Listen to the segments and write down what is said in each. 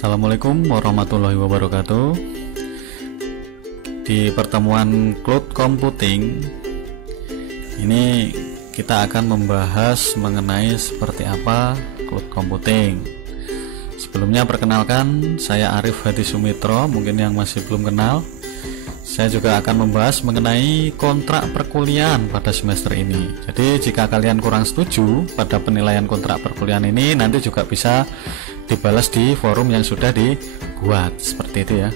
Assalamualaikum warahmatullahi wabarakatuh. Di pertemuan Cloud Computing ini kita akan membahas mengenai seperti apa Cloud Computing. Sebelumnya perkenalkan, saya Arif Hadi Sumitro. Mungkin yang masih belum kenal, saya juga akan membahas mengenai kontrak perkuliahan pada semester ini. Jadi jika kalian kurang setuju pada penilaian kontrak perkuliahan ini, nanti juga bisa dibalas di forum yang sudah dibuat, seperti itu ya.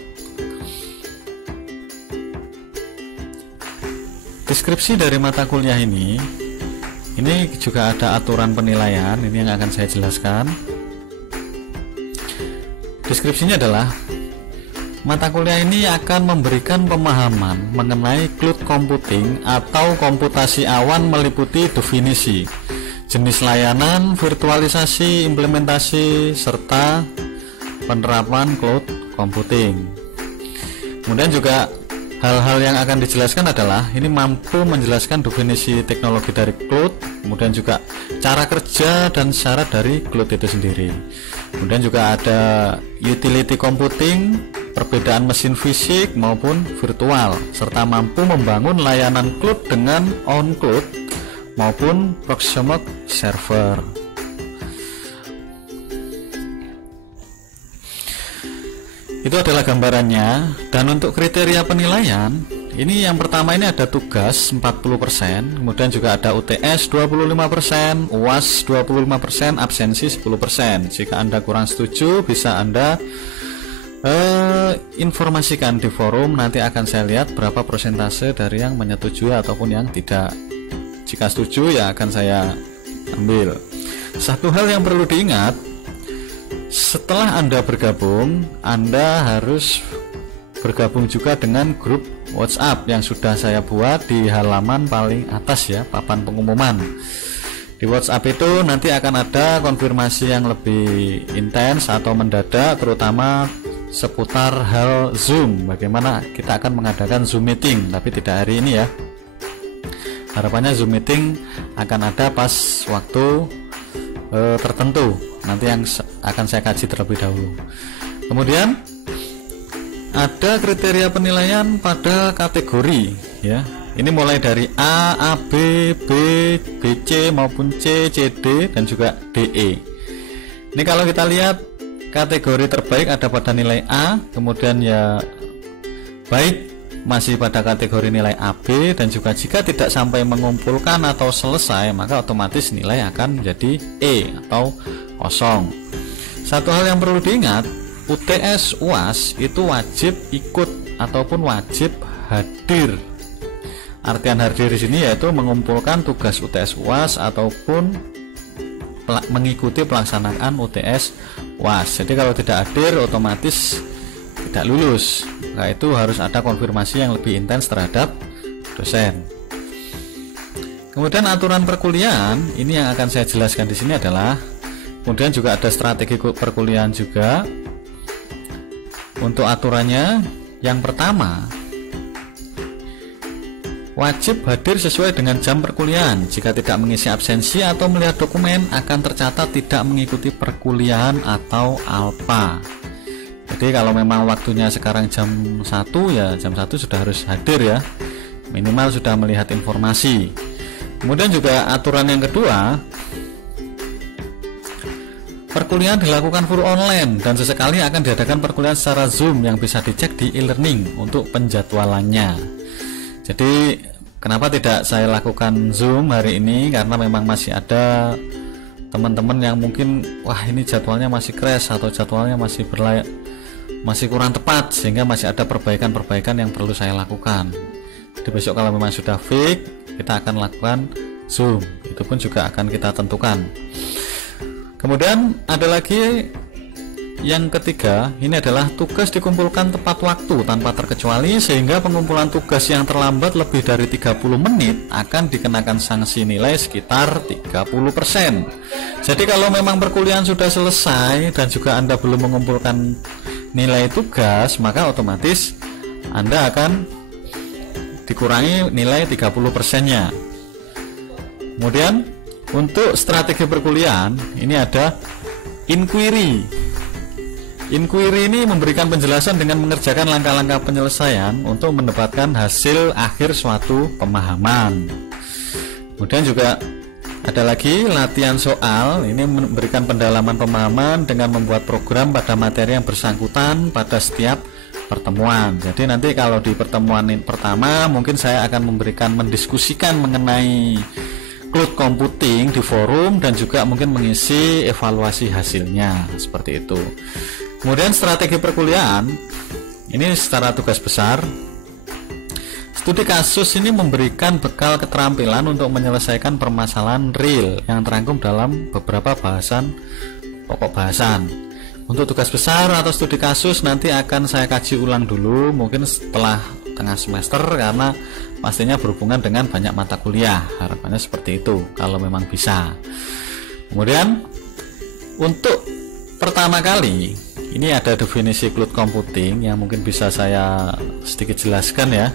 Deskripsi dari mata kuliah ini juga ada aturan penilaian, ini yang akan saya jelaskan. Deskripsinya adalah mata kuliah ini akan memberikan pemahaman mengenai cloud computing atau komputasi awan meliputi definisi, jenis layanan, virtualisasi, implementasi, serta penerapan cloud computing. Kemudian juga hal-hal yang akan dijelaskan adalah ini mampu menjelaskan definisi teknologi dari cloud, kemudian juga cara kerja dan syarat dari cloud itu sendiri. Kemudian juga ada utility computing, perbedaan mesin fisik maupun virtual, serta mampu membangun layanan cloud dengan on cloud maupun proximate server. Itu adalah gambarannya. Dan untuk kriteria penilaian, ini yang pertama ini ada tugas 40%, kemudian juga ada UTS 25%, UAS 25%, absensi 10%. Jika Anda kurang setuju, bisa Anda informasikan di forum, nanti akan saya lihat berapa persentase dari yang menyetujui ataupun yang tidak. Jika setuju ya akan saya ambil. Satu hal yang perlu diingat, setelah Anda bergabung, Anda harus bergabung juga dengan grup WhatsApp yang sudah saya buat di halaman paling atas ya, papan pengumuman. Di WhatsApp itu nanti akan ada konfirmasi yang lebih intens atau mendadak, terutama seputar hal Zoom, bagaimana kita akan mengadakan Zoom meeting, tapi tidak hari ini ya. Harapannya Zoom meeting akan ada pas waktu tertentu, nanti yang akan saya kaji terlebih dahulu. Kemudian ada kriteria penilaian pada kategori ya. Ini mulai dari A, A, B, B, BC maupun C, CD dan juga DE. Ini kalau kita lihat kategori terbaik ada pada nilai A, kemudian ya baik masih pada kategori nilai AB, dan juga jika tidak sampai mengumpulkan atau selesai maka otomatis nilai akan menjadi E atau kosong. Satu hal yang perlu diingat, UTS UAS itu wajib ikut ataupun wajib hadir. Artian hadir di sini yaitu mengumpulkan tugas UTS UAS ataupun mengikuti pelaksanaan UTS UAS. Jadi kalau tidak hadir otomatis tidak lulus. Nah, itu harus ada konfirmasi yang lebih intens terhadap dosen. Kemudian aturan perkuliahan ini yang akan saya jelaskan di sini adalah, kemudian juga ada strategi perkuliahan juga. Untuk aturannya, yang pertama, wajib hadir sesuai dengan jam perkuliahan. Jika tidak mengisi absensi atau melihat dokumen, akan tercatat tidak mengikuti perkuliahan atau alpa. Jadi kalau memang waktunya sekarang jam 1 ya jam 1 sudah harus hadir ya, minimal sudah melihat informasi. Kemudian juga aturan yang kedua, perkuliahan dilakukan full online dan sesekali akan diadakan perkuliahan secara Zoom yang bisa dicek di e-learning untuk penjadwalannya. Jadi kenapa tidak saya lakukan Zoom hari ini, karena memang masih ada teman-teman yang mungkin wah ini jadwalnya masih crash atau jadwalnya masih kurang tepat, sehingga masih ada perbaikan-perbaikan yang perlu saya lakukan. Jadi besok kalau memang sudah fix, kita akan lakukan Zoom, itu pun juga akan kita tentukan. Kemudian ada lagi yang ketiga, ini adalah tugas dikumpulkan tepat waktu tanpa terkecuali, sehingga pengumpulan tugas yang terlambat lebih dari 30 menit akan dikenakan sanksi nilai sekitar 30%. Jadi kalau memang perkuliahan sudah selesai dan juga Anda belum mengumpulkan nilai tugas, maka otomatis Anda akan dikurangi nilai 30%-nya. Kemudian untuk strategi perkuliahan ini ada inquiry. Inquiry ini memberikan penjelasan dengan mengerjakan langkah-langkah penyelesaian untuk mendapatkan hasil akhir suatu pemahaman. Kemudian juga ada lagi latihan soal, ini memberikan pendalaman pemahaman dengan membuat program pada materi yang bersangkutan pada setiap pertemuan. Jadi nanti kalau di pertemuan pertama mungkin saya akan mendiskusikan mengenai cloud computing di forum dan juga mungkin mengisi evaluasi hasilnya seperti itu. Kemudian strategi perkuliahan ini secara tugas besar. Studi kasus ini memberikan bekal keterampilan untuk menyelesaikan permasalahan real yang terangkum dalam beberapa pokok bahasan. Untuk tugas besar atau studi kasus nanti akan saya kaji ulang dulu mungkin setelah tengah semester karena pastinya berhubungan dengan banyak mata kuliah. Harapannya seperti itu kalau memang bisa. Kemudian untuk pertama kali ini ada definisi cloud computing yang mungkin bisa saya sedikit jelaskan ya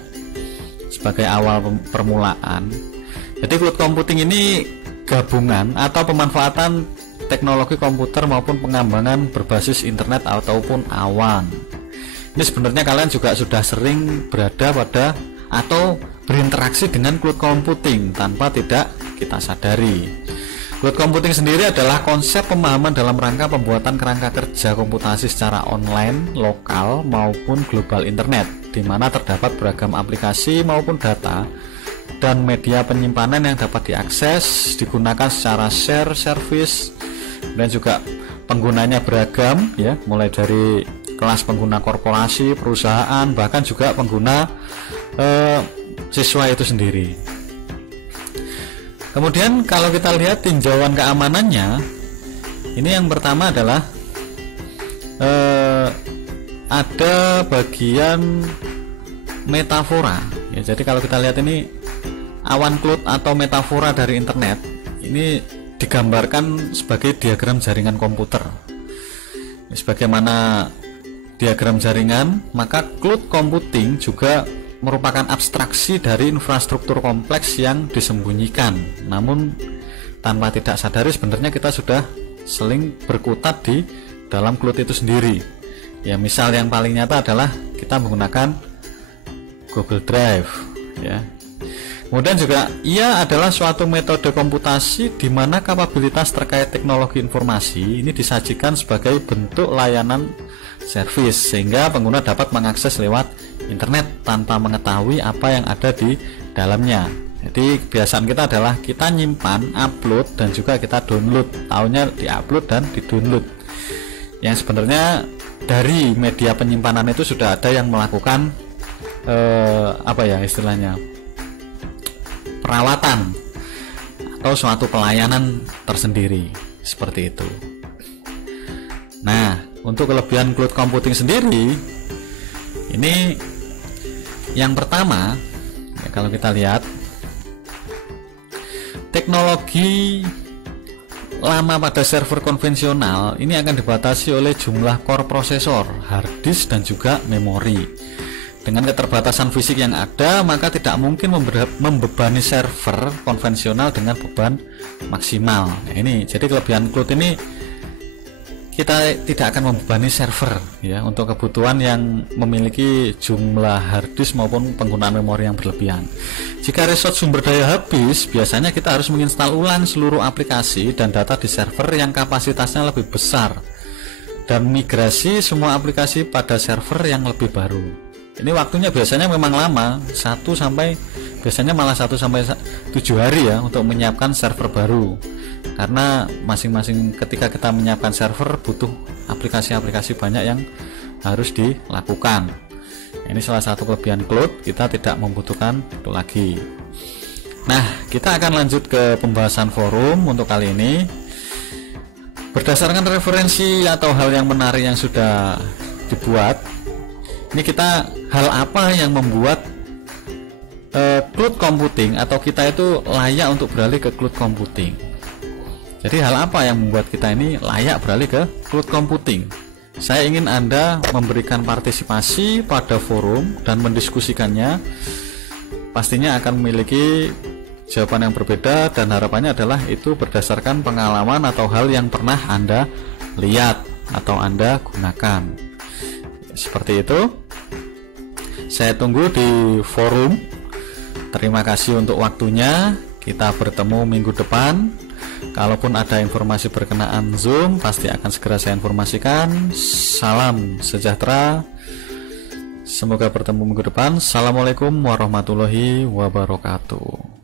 sebagai awal permulaan. Jadi cloud computing ini gabungan atau pemanfaatan teknologi komputer maupun pengembangan berbasis internet ataupun awan. Ini sebenarnya kalian juga sudah sering berada pada atau berinteraksi dengan cloud computing tanpa tidak kita sadari. Cloud computing sendiri adalah konsep pemahaman dalam rangka pembuatan kerangka kerja komputasi secara online, lokal maupun global internet, di mana terdapat beragam aplikasi maupun data dan media penyimpanan yang dapat diakses, digunakan secara share service, dan juga penggunanya beragam ya, mulai dari kelas pengguna korporasi, perusahaan, bahkan juga pengguna siswa itu sendiri. Kemudian kalau kita lihat tinjauan keamanannya, ini yang pertama adalah ada bagian metafora ya. Jadi kalau kita lihat ini awan cloud atau metafora dari internet ini digambarkan sebagai diagram jaringan komputer. Sebagaimana diagram jaringan, maka cloud computing juga merupakan abstraksi dari infrastruktur kompleks yang disembunyikan. Namun tanpa tidak sadari sebenarnya kita sudah seling berkutat di dalam cloud itu sendiri. Ya, misal yang paling nyata adalah kita menggunakan Google Drive ya. Kemudian juga ia adalah suatu metode komputasi di mana kapabilitas terkait teknologi informasi ini disajikan sebagai bentuk layanan service sehingga pengguna dapat mengakses lewat internet tanpa mengetahui apa yang ada di dalamnya. Jadi kebiasaan kita adalah kita nyimpan, upload dan juga kita download. Taunya di-upload dan di-download. Yang sebenarnya dari media penyimpanan itu sudah ada yang melakukan istilahnya perawatan atau suatu pelayanan tersendiri seperti itu. Nah, untuk kelebihan cloud computing sendiri ini yang pertama ya, kalau kita lihat teknologi lama pada server konvensional ini akan dibatasi oleh jumlah core prosesor, hard disk dan juga memori. Dengan keterbatasan fisik yang ada, maka tidak mungkin membebani server konvensional dengan beban maksimal. Nah, ini jadi kelebihan cloud ini kita tidak akan membebani server ya untuk kebutuhan yang memiliki jumlah hard disk maupun penggunaan memori yang berlebihan. Jika resource sumber daya habis, biasanya kita harus menginstal ulang seluruh aplikasi dan data di server yang kapasitasnya lebih besar dan migrasi semua aplikasi pada server yang lebih baru. Ini waktunya biasanya memang lama, 1 sampai 7 hari ya untuk menyiapkan server baru. Karena masing-masing ketika kita menyiapkan server butuh aplikasi-aplikasi banyak yang harus dilakukan. Ini salah satu kelebihan cloud, kita tidak membutuhkan itu lagi. Nah, kita akan lanjut ke pembahasan forum untuk kali ini. Berdasarkan referensi atau hal yang menarik yang sudah dibuat, ini kita hal apa yang membuat cloud computing atau kita itu layak untuk beralih ke cloud computing. Jadi hal apa yang membuat kita ini layak beralih ke cloud computing? Saya ingin Anda memberikan partisipasi pada forum dan mendiskusikannya. Pastinya akan memiliki jawaban yang berbeda dan harapannya adalah itu berdasarkan pengalaman atau hal yang pernah Anda lihat atau Anda gunakan. Seperti itu. Saya tunggu di forum. Terima kasih untuk waktunya. Kita bertemu minggu depan. Kalaupun ada informasi berkenaan Zoom, pasti akan segera saya informasikan. Salam sejahtera. Semoga bertemu minggu depan. Assalamualaikum warahmatullahi wabarakatuh.